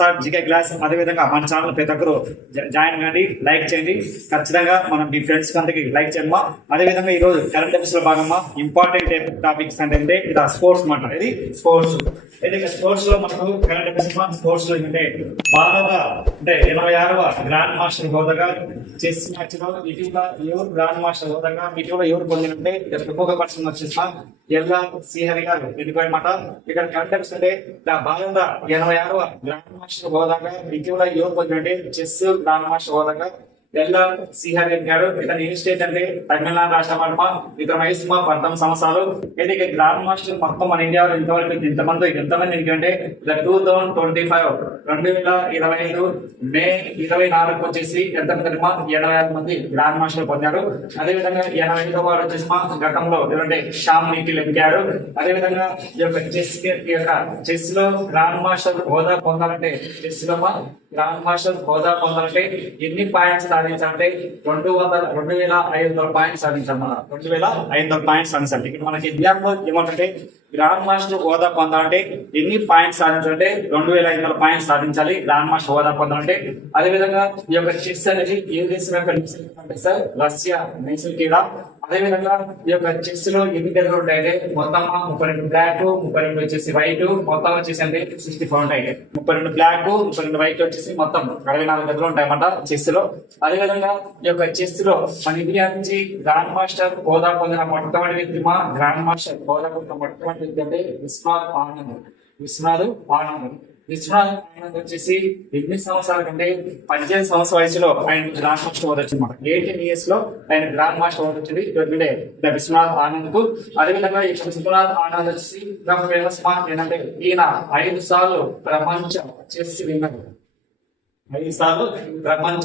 Sir GK class అదే విధంగా మన ఛానల్ ప్రతి ఒక్కరు జాయిన్ కండి లైక్ చేయండి. ఖచ్చితంగా మనం మీ ఫ్రెండ్స్ అందరికి లైక్ చేయమ్మా. అదే విధంగా ఈ రోజు కరెంట్ అఫేర్స్లో భాగంగా ఇంపార్టెంట్ టాపిక్స్ అంటే ఇది స్పోర్ట్స్ మాట. ఇది స్పోర్ట్స్ అయితే స్పోర్ట్స్లో మనకు కరెంట్ అఫేర్స్ స్పోర్ట్స్లో ఏంటంటే భారత అంటే ఇరవై ఆరవ గ్రాండ్ మాస్టర్ హోదాగా చెస్ మ్యాచ్లో ఇటీవల ఎవరు గ్రాండ్ మాస్టర్ హోదాగా ఇటీవల ఎవరు పొందినంటే ప్రముఖ పర్సన్ వచ్చేసిన ఎల్లా శ్రీహరి గారు. ఎందుకనమాట ఇక్కడ కరెంట్ అఫేర్స్ అంటే భారత ఇరవై ఆరవ గ్రాండ్ మాస్టర్ హోదాగా ఇటీవల ఎవరు పొందినంటే చెస్ గ్రాండ్ మాస్టర్ హోదాగా ఎల్లా శ్రీహరి గారు ఇతని ఏ స్టేట్ అంటే తమిళనాడు రాష్ట్ర వర్మ ఇతని వయసు మా పంతొమ్మిది సంవత్సరాలు. అయితే ఇక్కడ గ్రాండ్ మాస్టర్ మొత్తం మన ఇండియాలో ఇంతవరకు ఇంతమంది ఎంతమంది ఎందుకంటే టూ థౌసండ్ ట్వంటీ ఫైవ్ రెండు వేల ఇరవై ఐదు మే ఇరవై నాలుగు వచ్చేసి ఎంతమంది అమ్మా? ఎనభై ఆరు మంది గ్రాండ్ మాస్టర్ పొందారు. అదే విధంగా ఎనభై ఐదో వారు వచ్చేసి మా గతంలో ఎందుకంటే షామ్ నిఖిల్ ఎక్కారు అదే విధంగా ఈ యొక్క చెస్ ఈ యొక్క చెస్లో గ్రాండ్ మాస్టర్ హోదా పొందాలంటే చెస్లో మా గ్రాండ్ మాస్టర్ హోదా పొందాలంటే ఎన్ని పాయింట్స్ సాధించాలంటే రెండు వందల రెండు వేల ఐదు వందల పాయింట్స్ సాధించాలి రెండు వేల ఐదు వందల పాయింట్స్ సాధించాలి ఇక్కడ మనకి ఇండియాలో ఏమంటే గ్రాండ్ మాస్టర్ హోదా పొందాలంటే ఎన్ని పాయింట్స్ సాధించాలంటే రెండు వేల ఐదు వందల పాయింట్స్ సాధించాలి. గ్రాండ్ మాస్టర్ హోదా పొందాలంటే అదే విధంగా ఈ యొక్క చెస్ అనేది ఏ దేశం యొక్క నేషనల్ అంటే సార్? రష్యా నేషనల్ క్రీడ. అదే విధంగా ఈ యొక్క చెస్లో ఎన్ని గదులు ఉంటాయంటే మొత్తం ముప్పై రెండు బ్లాక్ ముప్పై రెండు వచ్చేసి వైట్ మొత్తం వచ్చేసి అంటే సిక్స్టీ ఫోర్ ఉంటాయి. ముప్పై రెండు బ్లాక్ ముప్పై రెండు వైట్ వచ్చేసి మొత్తం అరవై నాలుగు గదులు ఉంటాయన్నమాట చెస్లో. అదే విధంగా ఈ యొక్క చెస్లో మన ఇండియా నుంచి గ్రాండ్ మాస్టర్ హోదా పొందిన మొట్టమొదటి వ్యక్తి మా గ్రాండ్ మాస్టర్ హోదా పొందిన మొట్టమొదటి వ్యక్తి అంటే విశ్వనాథ్ ఆనంద్. విశ్వనాథ్ ఆనంద్. విశ్వనాథ్ ఆనంద్ వచ్చేసి ఎన్ని సంవత్సరాల కంటే పద్దెనిమిది సంవత్సరాల వయసులో ఆయన గ్రాండ్ మాస్టర్ హోదా వచ్చింది అనమాట ఎయిటీన్ ఇయర్స్లో ఆయన గ్రాండ్ మాస్టర్ హోదా వచ్చింది ఇటువంటి విశ్వనాథ్ ఆనంద్కు అదేవిధంగా ఈ విశ్వనాథ్ ఆనంద్ వచ్చేసి ఇంకా ఫేమస్ మార్క్ ఏంటంటే ఈయన ఐదు సార్లు ప్రపంచ చెస్ విన్నర్. ఐదు సార్లు ప్రపంచ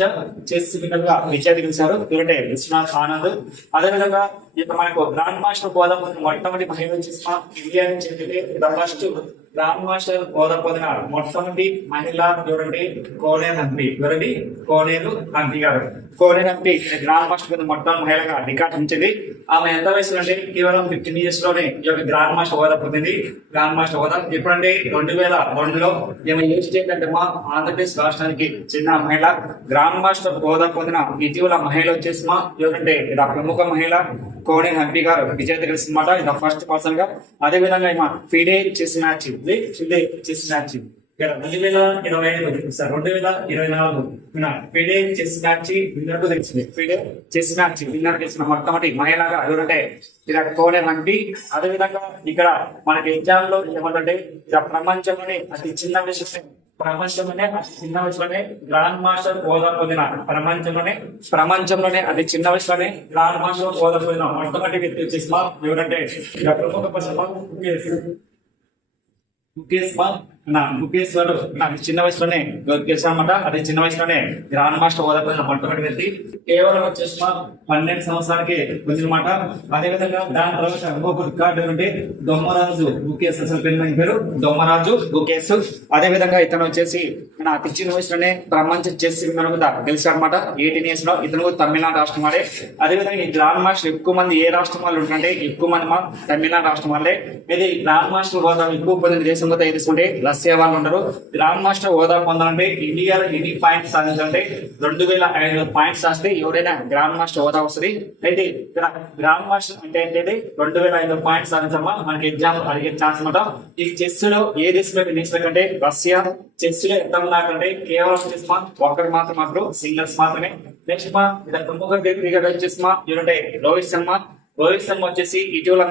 చెస్ విన్నర్గా విజయాధిగమించారు ఎందుకంటే విశ్వనాథ్ ఆనంద్. అదేవిధంగా ఇప్పుడు మనకు గ్రాండ్ మాస్టర్ హోదా పొందిన మొట్టమొదటి మహిళ వచ్చేసి ఇండియా నుంచి ఏంటంటే ఫస్ట్ గ్రాండ్ మాస్టర్ హోదా పొందిన మొట్టమొదటి మహిళ చూడండి కోనేరు హంపి ఎవరండి? కోనేరు హంపి గారు. కోనేరు హంపి గ్రాండ్ మాస్టర్ పొందిన మొట్టమొదటి మహిళగా రికార్డ్ ఉంచింది ఆమె ఎంత వయసులో అంటే కేవలం ఫిఫ్టీన్ ఇయర్స్లోనే ఈ యొక్క గ్రాండ్ మాస్టర్ హోదా పొందింది. గ్రాండ్ మాస్టర్ హోదా ఎప్పుడంటే రెండు వేల రెండులో ఈమె ఏ స్టేట్ అంటే మా ఆంధ్రప్రదేశ్ రాష్ట్రానికి చెందిన మహిళ. గ్రాండ్ మాస్టర్ హోదా పొందిన ఇటీవల మహిళ వచ్చేసి మా ఎవరంటే? ఇది ప్రముఖ మహిళ కోనేన్ హంపి గారు విజేత గెలిచిందన్నమాట ఇది ఫస్ట్ పర్సన్గా అదే విధంగా ఈమె ఫిడే చెస్ మ్యాచ్ ఇది ఫిడే చెస్ మ్యాచ్. ఇక్కడ రెండు వేల ఇరవై ఐదు సార్ రెండు వేల ఇరవై నాలుగు ఫిడే చెస్ మ్యాచ్ విన్నర్కు తెలిసింది. ఫిడే చెస్ మ్యాచ్ విన్నర్ తెలిసిన మొట్టమొదటి మహిళగా ఎవరంటే ఇలా కోనే హంపి అదే విధంగా ఇక్కడ మనకి ఎగ్జామ్లో ఏమంటే ఇలా ప్రపంచంలోనే అతి చిన్న విషయం. ప్రపంచంలోనే అతి చిన్న వయసులోనే గ్రాండ్ మాస్టర్ హోదా పొందిన ప్రపంచంలోనే ప్రపంచంలోనే అతి చిన్న వయసులోనే గ్రాండ్ మాస్టర్ హోదా పొందిన మొట్టమొదటి వ్యక్తి వచ్చేసి మా ఎవరంటే ఇక ప్రముఖ ముఖేష్. ముఖేష్ నా ముఖేష్ గారు నాకు చిన్న వయసులోనే గెలిచామన్నమాట అది చిన్న వయసులోనే గ్రాండ్ మాస్టర్ హోదా మొట్టమొదటి వ్యక్తి కేవలం వచ్చేసి మా పన్నెండు సంవత్సరాలకి పొందినమాట. అదే విధంగా దాని తర్వాత ఇంకొక రికార్డు ఏంటంటే దొమ్మరాజు బుకేస్ అసలు పేరు పేరు. దొమ్మరాజు బుకేస్ అదే విధంగా ఇతను వచ్చేసి నా అతి చిన్న వయసులోనే ప్రపంచ చెస్ విన్నర్ మీద గెలిచాడనమాట ఎయిటీన్ ఇయర్స్లో ఇతను కూడా తమిళనాడు రాష్ట్రం వాడే. అదే విధంగా ఈ గ్రాండ్ మాస్టర్ ఎక్కువ మంది ఏ రాష్ట్రం వాళ్ళు ఉంటుంటే ఎక్కువ మంది మా తమిళనాడు రాష్ట్రం వాళ్ళే. ఇది గ్రాండ్ మాస్టర్ హోదా ఎక్కువ పొందిన దేశం కూడా తీసుకుంటే సేవలు వాళ్ళు ఉంటారు. గ్రాండ్ మాస్టర్ హోదా పొందాలంటే ఇండియాలో ఎన్ని పాయింట్స్ సాధించాలంటే రెండు వేల ఐదు వందల పాయింట్స్ రాస్తే ఎవరైనా గ్రాండ్ మాస్టర్ హోదా వస్తుంది. అయితే ఇక్కడ గ్రాండ్ మాస్టర్ అంటే ఏంటంటే రెండు వేల ఐదు పాయింట్స్ సాధించమ్మా. మనకి ఎగ్జామ్ అడిగే ఛాన్స్ అనమాట ఈ చెస్లో ఏ దేశంలో నేషనల్ కంటే రష్యా చెస్లో ఎంత ఉన్నాకంటే కేవలం చెస్ మా ఒక్కరికి మాత్రం మాత్రం సింగిల్స్ మాత్రమే. నెక్స్ట్ మా ఇక్కడ ప్రముఖ క్రికెటర్ వచ్చేసి మా ఏంటంటే రోహిత్ శర్మ రోహిత్ శర్మ వచ్చేసి ఇటీవల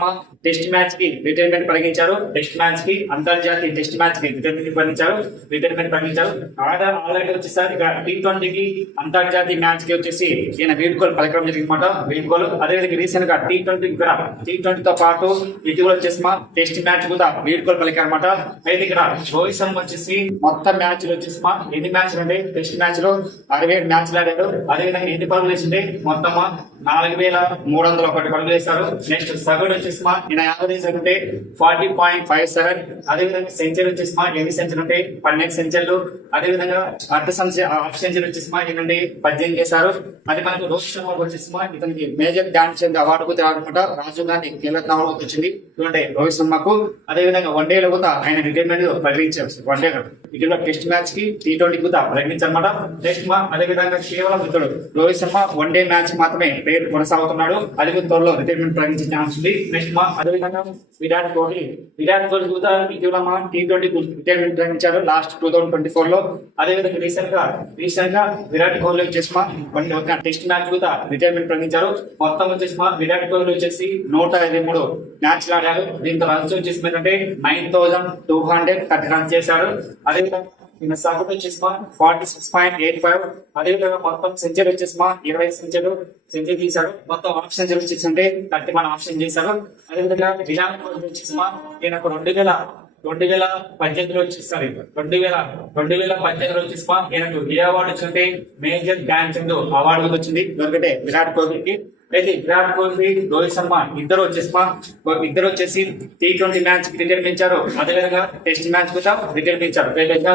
టెస్ట్ మ్యాచ్కి రిటైర్మెంట్ ప్రకటించారు టెస్ట్ మ్యాచ్కి అంతర్జాతీయ టెస్ట్ మ్యాచ్కి రిటైర్మెంట్ ప్రకటించారు రిటైర్మెంట్ ప్రకటించారు ఆడ ఆల్రెడీ వచ్చేసారి ఇక టీ ట్వంటీకి అంతర్జాతీయ మ్యాచ్కి వచ్చేసి ఈయన వీడ్కోలు పలకడం జరిగిందన్నమాట. వీడ్కోలు అదేవిధంగా రీసెంట్గా టీ ట్వంటీ కూడా టీ ట్వంటీతో పాటు ఇటీవల వచ్చేసి మా టెస్ట్ మ్యాచ్ కూడా వీడ్కోలు పలికారన్నమాట. అయితే ఇక్కడ రోహిత్ శర్మ వచ్చేసి మొత్తం మ్యాచ్లు వచ్చేసి మా ఎన్ని మ్యాచ్లు అంటే టెస్ట్ మ్యాచ్లో అరవై ఏడు మ్యాచ్లు ఆడారు. అదేవిధంగా ఎన్ని పరుగులు వేసిండే? మొత్తం నాలుగు వేల మూడు వందల ఒకటి పరుగులు వేశారు. నెక్స్ట్ సగడ్ వచ్చేసి మా ఈయన యావరేజ్ అంటే ఫార్టీ పాయింట్ ఫైవ్ సెవెన్ అదేవిధంగా సెంచరీ వచ్చేసి మా ఎన్ని సెంచరీ అంటే పన్నెండు సెంచరీలు అదేవిధంగా అర్ధ సెంచరీ హాఫ్ సెంచరీ వచ్చేసి మా నుండి పద్దెనిమిది చేశారు. అది మనకు రోహిత్ శర్మ వచ్చేసి మా ఇతనికి మేజర్ ధ్యాన్ చెంది అవార్డు కూడా రావడం రాజీవ్ గాంధీ కీలక అవార్డు వచ్చింది. చూడండి రోహిత్ శర్మకు అదేవిధంగా వన్ డేలో కూడా ఆయన రిటైర్మెంట్ ప్రకటించారు. వన్ డే ఇటీవల టెస్ట్ మ్యాచ్కి టీ ట్వంటీ కూడా ప్రయత్నించారన్నమాట టెస్ట్ మా అదే విధంగా కేవలం ఇతడు Rohit Sharma one day match మాత్రమే పేరు కొనసాగుతున్నాడు. అది త్వరలో రిటైర్మెంట్ ప్రకటించే ఛాన్స్ ఉంది. నెక్స్ట్ మా అదే విధంగా విరాట్ కోహ్లీ. విరాట్ కోహ్లీ కూడా ఇటీవల మా టీ ట్వంటీ రిటైర్మెంట్ ప్రకటించారు. లాస్ట్ టూ థౌసండ్ ట్వంటీ ఫోర్లో లో అదేవిధంగా రీసెంట్గా రీసెంట్గా విరాట్ కోహ్లీ వచ్చేసి మా వన్ ఒక టెస్ట్ మ్యాచ్ కూడా రిటైర్మెంట్ ప్రకటించారు. మొత్తం వచ్చేసి మా విరాట్ కోహ్లీ వచ్చేసి నూట ఇరవై మూడు మ్యాచ్లు ఆడారు. దీంతో రన్స్ వచ్చేసి ఏంటంటే nine thousand two hundred thirty runs చేశారు. అదేవిధంగా ఈయన సగటు వచ్చేసి మా forty six point eight five. అదేవిధంగా మొత్తం సెంచరీ వచ్చేసి మా ఇరవై సెంచరీ సెంచరీ తీశాడు మొత్తం హాఫ్ సెంచరీ వచ్చేసి అంటే థర్టీ వన్ ఆప్షన్ చేశారు. అదేవిధంగా విరాట్ కోహ్లీ వచ్చేసి మా ఈయనకు రెండు వేల రెండు వేల పద్దెనిమిదిలో వచ్చేసి సారీ రెండు వేల రెండు వేల పద్దెనిమిదిలో వచ్చేసి మా ఈయనకు ఏ అవార్డు వచ్చిందంటే మేజర్ ధ్యాన్ చంద్ అవార్డు కూడా వచ్చింది. ఎందుకంటే విరాట్ కోహ్లీకి. అయితే విరాట్ కోహ్లీ రోహిత్ శర్మ ఇద్దరు వచ్చేసి ఇద్దరు వచ్చేసి టీ ట్వంటీ మ్యాచ్ రిటైర్మించారు అదేవిధంగా టెస్ట్ మ్యాచ్ కూడా రిటైర్మించారు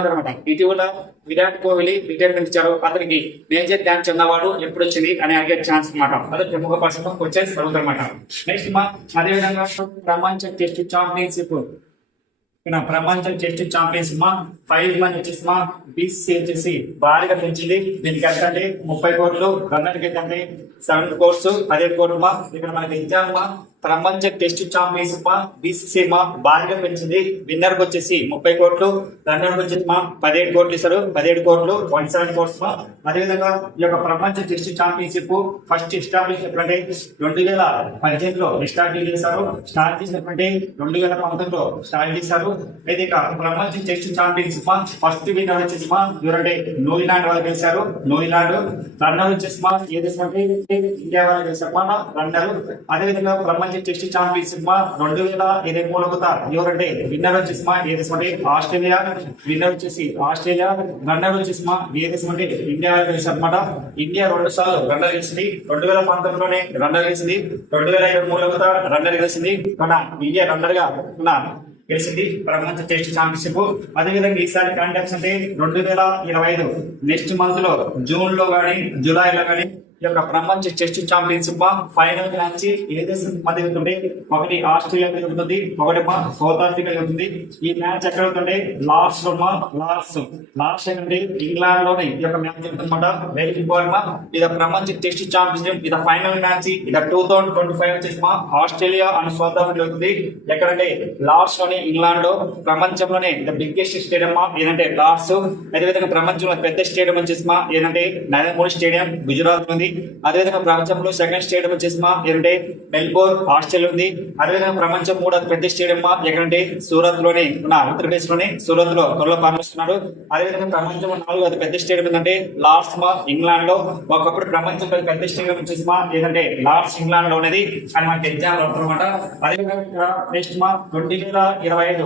అనమాట. ఇటీవల విరాట్ కోహ్లీ రిటైర్మెంట్ ఇచ్చారు అతనికి మేజర్ ధ్యాన్ చంద్ అవార్డు ఎప్పుడు వచ్చింది అని అడిగే ఛాన్స్ అనమాట. అదే ప్రముఖ పర్సన్ వచ్చేసి అడుగుతారన్నమాట నెక్స్ట్ మా అదేవిధంగా ప్రపంచ టెస్ట్ ఛాంపియన్షిప్ ప్రపంచం ప్రపంచ టెస్ట్ ఛాంపియన్స్ మా ఫైవ్ మంది వచ్చేసి మా బీసీ వచ్చేసి భారీగా పెంచింది. దీనికి ఎంత ముప్పై కోట్లు రన్నర్కి ఎంత సెవెన్ కోర్సు అదే కోట్లు మా ఇక్కడ మనకి ఎగ్జామ్ మా ప్రపంచ టెస్ట్ ఛాంపియన్స్ బీసీసీ మా భారీగా పెంచింది. విన్నర్కి వచ్చేసి ముప్పై కోట్లు రన్నర్ వచ్చేసి మా పదిహేడు కోట్లు ఇస్తారు. పదిహేడు కోట్లు వన్ సెవెన్ కోర్స్ మా. అదేవిధంగా ఈ యొక్క ప్రపంచ టెస్ట్ ఛాంపియన్షిప్ ఫస్ట్ ఎస్టాబ్లిష్ ఎప్పుడంటే రెండు వేల పద్దెనిమిదిలో ఎస్టాబ్లిష్ చేశారు. స్టార్ట్ చేసినటువంటి రెండు వేల పంతొమ్మిదిలో స్టార్ట్ చేశారు. అయితే ఇక ప్రపంచ టెస్ట్ ఛాంపియన్షిప్ ఫస్ట్ విన్నర్ వచ్చేసి మా ఎవరంటే న్యూజిలాండ్ వాళ్ళు గెలిచారు. న్యూజిలాండ్ రన్నర్ వచ్చేసి మా ఏ దేశం అంటే ఇండియా వాళ్ళు గెలిచారు. మా రన్నర్ అదేవిధంగా ప్రపంచ టెస్ట్ ఛాంపియన్షిప్ రెండు వేల ఇరవై మూడు ఎవరంటే విన్నర్ వచ్చేసి మా ఏ దేశం అంటే ఆస్ట్రేలియా విన్నర్ వచ్చేసి ఆస్ట్రేలియా రన్నర్ వచ్చేసి మా ఏ దేశం అంటే ఇండియా వాళ్ళు అనమాట ఇండియా రెండు సార్లు రన్నర్ గెలిచింది. రెండు వేల పంతొమ్మిదిలోనే రన్నర్ చేసింది రెండు వేల ఇరవై మూడులో రన్నర్ చేసింది మన ఇండియా రన్నర్గా మన గెలిచింది. ప్రపంచ టెస్ట్ ఛాంపియన్షిప్. అదేవిధంగా ఈసారి కాంటాక్ట్స్ అంటే రెండు వేల ఇరవై ఐదు నెక్స్ట్ మంత్లో జూన్లో గానీ జూలైలో కానీ ఈ యొక్క ప్రపంచ చెస్ ఛాంపియన్షిప్ ఫైనల్ మ్యాచ్ ఏ దేశం మధ్య ఉంటుంది ఒకటి ఆస్ట్రేలియా జరుగుతుంది ఒకటి మా సౌత్ ఆఫ్రికా జరుగుతుంది ఈ మ్యాచ్ ఎక్కడ అవుతుంది? లాస్ట్ మా లాస్ట్ లాస్ట్ ఏంటంటే ఇంగ్లాండ్లోనే ఈ యొక్క మ్యాచ్ జరుగుతుందన్నమాట వెరీ ఇంపార్టెంట్ మా. ఇది ప్రపంచ టెస్ట్ ఛాంపియన్షిప్ ఇది ఫైనల్ మ్యాచ్ ఇది టూ థౌసండ్ ట్వంటీ ఫైవ్ వచ్చేసి మా ఆస్ట్రేలియా అండ్ సౌత్ ఆఫ్రికా జరుగుతుంది ఎక్కడంటే లాస్ట్లోనే ఇంగ్లాండ్లో ప్రపంచంలోనే ద బిగ్గెస్ట్ స్టేడియం మా. ఏదంటే లాస్ట్ అదేవిధంగా ప్రపంచంలో పెద్ద స్టేడియం వచ్చేసి మా. ఏదంటే నరేంద్ర మోడీ స్టేడియం గుజరాత్ ఉంది. అదేవిధంగా ప్రపంచంలో సెకండ్ స్టేడియం వచ్చేసి మా ఏంటంటే మెల్బోర్న్ ఆస్ట్రేలియా ఉంది. అదేవిధంగా ప్రపంచం మూడో పెద్ద స్టేడియం మా ఎక్కడంటే? సూరత్లోనే ఉన్న ఆంధ్రప్రదేశ్లోనే సూరత్లో త్వరలో ప్రారంభిస్తున్నాడు అదేవిధంగా ప్రపంచంలో నాలుగు అతి పెద్ద స్టేడియం ఏంటంటే? లాస్ట్ మా ఇంగ్లాండ్లో ఒకప్పుడు ప్రపంచంలో పెద్ద స్టేడియం వచ్చేసి మా ఏంటంటే లాస్ట్ ఇంగ్లాండ్లో ఉన్నది. అని మనకి ఎగ్జామ్ అనమాట అదేవిధంగా నెక్స్ట్ మా ట్వంటీ వేల ఇరవై ఐదు.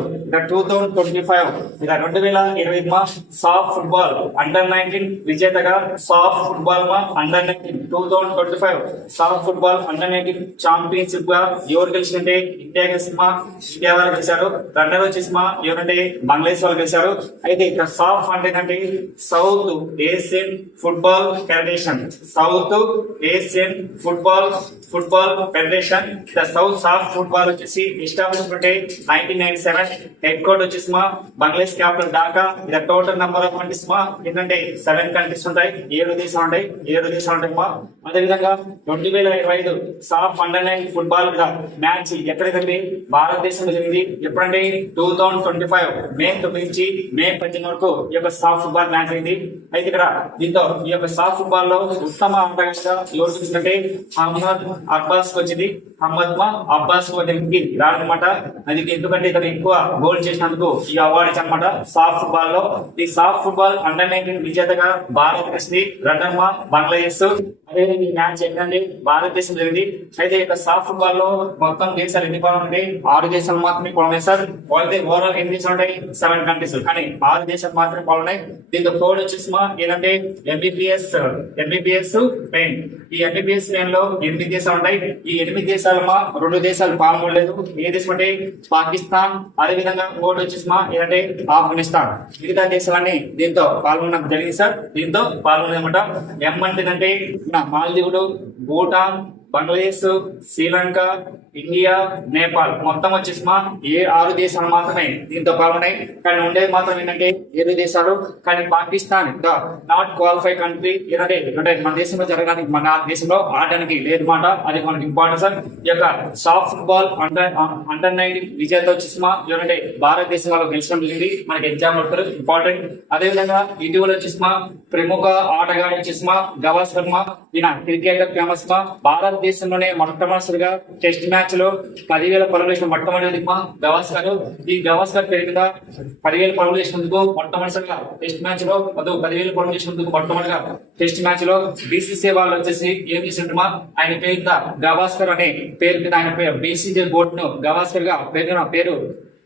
టూ థౌసండ్ ట్వంటీ ఫైవ్ ఇలా రెండు వేల ఇరవై మా సాఫ్ ఫుట్బాల్ అండర్ నైన్టీన్ విజేతగా సాఫ్ ఫుట్బాల్ మా under nineteen two thousand twenty five SAFF football under nineteen ఛాంపియన్షిప్గా ఎవరు గెలిచినంటే ఇండియా గెలిచి ఇండియా వాళ్ళు గెలిచారు. రన్నర్ వచ్చేసి మా ఎవరంటే? బంగ్లాదేశ్ వాళ్ళు గెలిచారు. అయితే ఇక్కడ సాఫ్ అంటే ఏంటంటే? South Asian Football Federation South Asian football football federation the South SAFF football వచ్చేసి ఎస్టాబ్లిష్ అంటే nineteen ninety seven head code వచ్చేసి మా బంగ్లాదేశ్ క్యాపిటల్ ఢాకా. ఇది టోటల్ నెంబర్ ఆఫ్ కంట్రీస్ మా ఏంటంటే సెవెన్ కంట్రీస్ ఉంటాయి. ఏడు దేశాలు ఉంటాయి. ఏడు దేశాలు ఉంటాయి మా అదేవిధంగా రెండు వేల ఇరవై ఐదు సాఫ్ అండర్ నైన్ ఫుట్బాల్ మ్యాచ్ ఎక్కడైతే భారతదేశంలో జరిగింది. ఎప్పుడంటే two thousand twenty five May తొమ్మిది నుంచి మే పద్దెనిమిది వరకు ఈ యొక్క సాఫ్ ఫుట్బాల్ మ్యాచ్ అయింది. అయితే ఇక్కడ దీంతో ఈ యొక్క సాఫ్ ఫుట్బాల్లో ఉత్తమ ఆటగాడిగా ఎవరు చూసిందంటే అహ్మద్ అబ్బాస్ వచ్చింది. అహ్మద్ అబ్బాస్కి రాడనమాట అది ఎందుకంటే ఇతను ఎక్కువ గోల్ చేసినందుకు ఈ అవార్డు అనమాట సాఫ్ ఫుట్బాల్లో ఈ సాఫ్ ఫుట్బాల్ అండర్ నైన్టీన్ విజేతగా భారత్ వచ్చింది రన్నర్ బంగ్లాదేశ్ అదేవిధంగా ఈ మ్యాచ్ ఏంటంటే భారతదేశం జరిగింది. అయితే ఇక సాఫ్ట్ బాల్లో మొత్తం దేశాలు ఎన్ని పాలు ఉంటాయి ఆరు దేశాలు మాత్రమే పాల్గొన్నాయి సార్. వాళ్ళకి ఓవరాల్ ఎన్ని దేశాలు ఉంటాయి? సెవెన్ కంట్రీస్ కానీ ఆరు దేశాలు మాత్రమే పాల్గొన్నాయి దీంతో కోడ్ వచ్చేసి మా ఏంటంటే ఎంబీబీఎస్ ఎంబీబీఎస్ పెయిన్ ఈ ఎంబీబీఎస్ పెయిన్లో ఎనిమిది దేశాలు ఉంటాయి. ఈ ఎనిమిది దేశాలు మా రెండు దేశాలు పాల్గొనలేదు ఏ దేశం అంటే పాకిస్తాన్ అదే విధంగా వచ్చేసి మా ఏంటంటే ఆఫ్ఘనిస్తాన్. మిగతా దేశాలన్నీ దీంతో పాల్గొనడం జరిగింది సార్. దీంతో పాల్గొనమాట ఎం అంటే మాల్దీవులు భూటాన్ బంగ్లాదేశ్ శ్రీలంక ఇండియా నేపాల్ మొత్తం వచ్చేసి మా ఏ ఆరు దేశాలు మాత్రమే దీంతో పాల్గొన్నాయి. కానీ ఉండేది మాత్రం ఏంటంటే ఏడు దేశాలు కానీ Pakistan the not qualify country ఏంటంటే అంటే మన దేశంలో జరగడానికి మన దేశంలో ఆడడానికి లేదు మాట. అది మనకి ఇంపార్టెంట్ సార్. ఈ యొక్క SAFF football under under nineteen విజేత వచ్చేసి మా ఏంటంటే భారతదేశం వాళ్ళు గెలిచడం జరిగింది మనకి ఎగ్జామ్ పడతారు ఇంపార్టెంట్. అదే విధంగా ఇటీవల వచ్చేసి మా ప్రముఖ ఆటగాడు వచ్చేసి మా గవాస్కర్ మా ఈయన క్రికెటర్ ఫేమస్ మా భారతదేశంలోనే మొట్టమొదటిగా టెస్ట్ మ్యాచ్లో పదివేల పరుగులు వేసిన మొట్టమొదటి మా గవాస్కర్ ఈ గవాస్కర్ పేరు మీద పదివేల పరుగులు వేసినందుకు మొట్టమొదటిగా టెస్ట్ మ్యాచ్లో అదో పదివేల పరుగులు వేసినందుకు మొట్టమొదటిగా టెస్ట్ మ్యాచ్లో బీసీసీ వాళ్ళు వచ్చేసి ఏం చేసినట్టు ఆయన పేరు గవాస్కర్ అనే పేరు మీద ఆయన పేరు బీసీసీ బోర్డు ను గవాస్కర్గా పేరు పేరు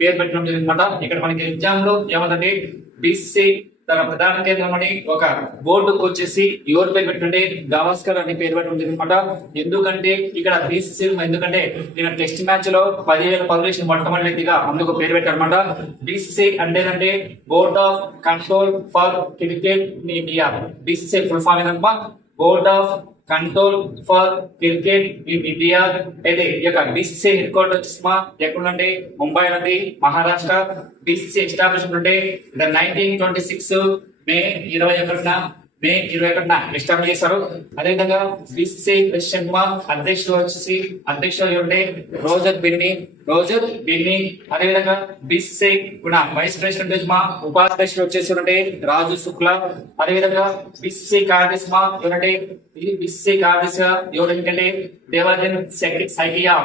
పేరు పెట్టడం జరిగిందన్నమాట ఇక్కడ మనకి ఎగ్జామ్లో ఏమంటే బీసీసీ తన ప్రధాన కేంద్రం అని ఒక బోర్డుకు వచ్చేసి ఎవరు పేరు పెట్టండి గవాస్కర్ అని పేరు పెట్టి అనమాట ఎందుకంటే ఇక్కడ బీసీసీ ఎందుకంటే నేను టెస్ట్ మ్యాచ్లో పదివేల పబ్లిషన్ మొట్టమొదటిగా అందుకు పేరు పెట్టారనమాట బీసీసీ అంటే Board of Control for Cricket in India BCC full form ఏంటమ్మా Board of Control for Cricket in India అయితే ఈ యొక్క బీసీసీ హెడ్ క్వార్టర్ వచ్చేసి మా ఎక్కడుందంటే? ముంబై నుండి మహారాష్ట్ర. బీసీసీ ఎస్టాబ్లిష్మెంట్ ఉంటే నైన్టీన్ ట్వంటీ సిక్స్ మే ఇరవై ఒకటిన మే ఇరవై ఒకటిన ఎస్టాబ్లిష్ చేశారు. అదేవిధంగా బీసీసీ ప్రెసిడెంట్ మా అధ్యక్షుడు వచ్చేసి అధ్యక్షుడు ఉండే రోజర్ బిన్ని రోజర్ బిన్ని అదేవిధంగా బీసీసీ కూడా వైస్ ప్రెసిడెంట్ మా ఉపాధ్యక్షుడు వచ్చేసి ఉండే రాజు శుక్లా అదేవిధంగా బీసీసీ కార్యదర్శి మా ఎవరంటే ఈ బీసీసీ కార్యదర్శి ఎవరంటే దేవాజన్ సైకియా.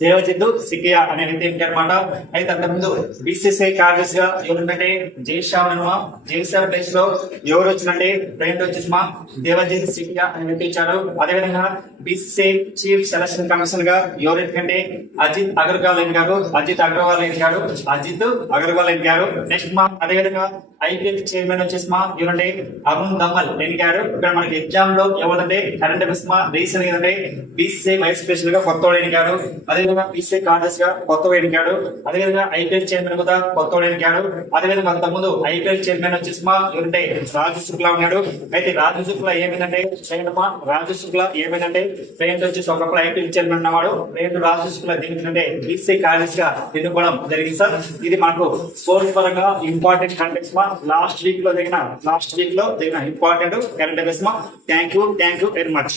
దేవజిత్తు సికియా అనే వ్యక్తి ఏంటి అనమాట అయితే అంతకుముందు బీసీసీ కార్యదర్శి గా ఎవరుంటే జయశ్యామ్ అనమా జయశ్యామ్ ప్లేస్లో ఎవరు వచ్చినంటే ప్రెసిడెంట్ వచ్చేసి మా దేవజిత్ సికియా అనే వ్యక్తి ఇచ్చారు అదేవిధంగా బీసీసీ చీఫ్ సెలక్షన్ కమిషన్గా ఎవరు ఎందుకంటే అజిత్ అగర్వాల్ ఎన్నికారు అజిత్ అగర్వాల్ ఎన్నికారు అజిత్ అగర్వాల్ ఎన్నికారు నెక్స్ట్ మా అదేవిధంగా ఐపీఎల్ చైర్మన్ వచ్చేసి మా ఎవరంటే అరుణ్ దమ్మల్ ఎన్నికారు ఇక్కడ మనకి ఎగ్జామ్లో ఎవరంటే కరెంట్ అఫేర్స్ మా రీసెంట్ ఏంటంటే బీసీసీ వైస్ ప్రెసిడెంట్గా కొత్త ఎన్నికారు అదేవిధంగా బీసీ కార్డర్స్గా కొత్త ఎన్నికాడు అదేవిధంగా ఐపీఎల్ చైర్మన్ కూడా కొత్త ఎన్నికాడు అదేవిధంగా అంతకుముందు ఐపీఎల్ చైర్మన్ వచ్చేసి మా ఎవరంటే రాజు శుక్లా ఉన్నాడు. అయితే రాజు శుక్లా ఏమైందంటే మా రాజు శుక్లా ఏమైందంటే ట్రైన్ వచ్చేసి ఒకప్పుడు ఐపీఎల్ చైర్మన్ ఉన్నవాడు ట్రైన్ రాజు శుక్లా దీనికి బీసీ కార్డర్స్గా ఎన్నుకోవడం జరిగింది సార్. ఇది మనకు స్పోర్ట్స్ పరంగా ఇంపార్టెంట్ కంటెక్స్ మా లాస్ట్ వీక్లో దిగిన లాస్ట్ వీక్లో దిగిన important current affairs thank you thank you very much